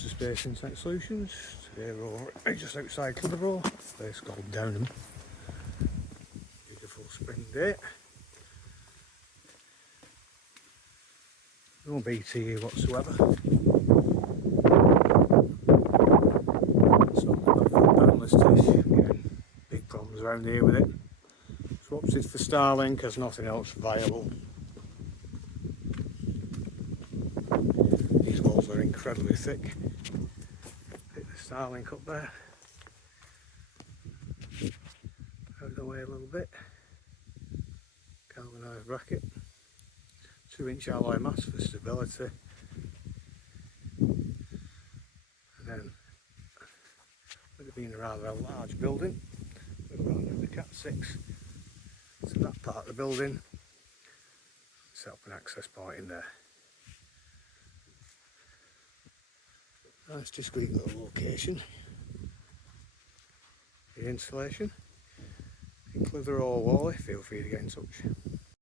to Space Insight Solutions. Today we're over just outside Clitheroe, a place called Downham. Beautiful spring day. No BT here whatsoever. So we've got full downlisted. Big problems around here with it. Swapped it for Starlink as nothing else viable. These walls are incredibly thick. Hit the Starlink up there. Out of the way a little bit. Galvanised bracket. 2-inch alloy mast for stability. And then, with it being a rather large building, we've got the Cat 6 to that part of the building. Set up an access point in there. Nice discreet little location. The installation. In Clitheroe or Wally, feel free to get in touch.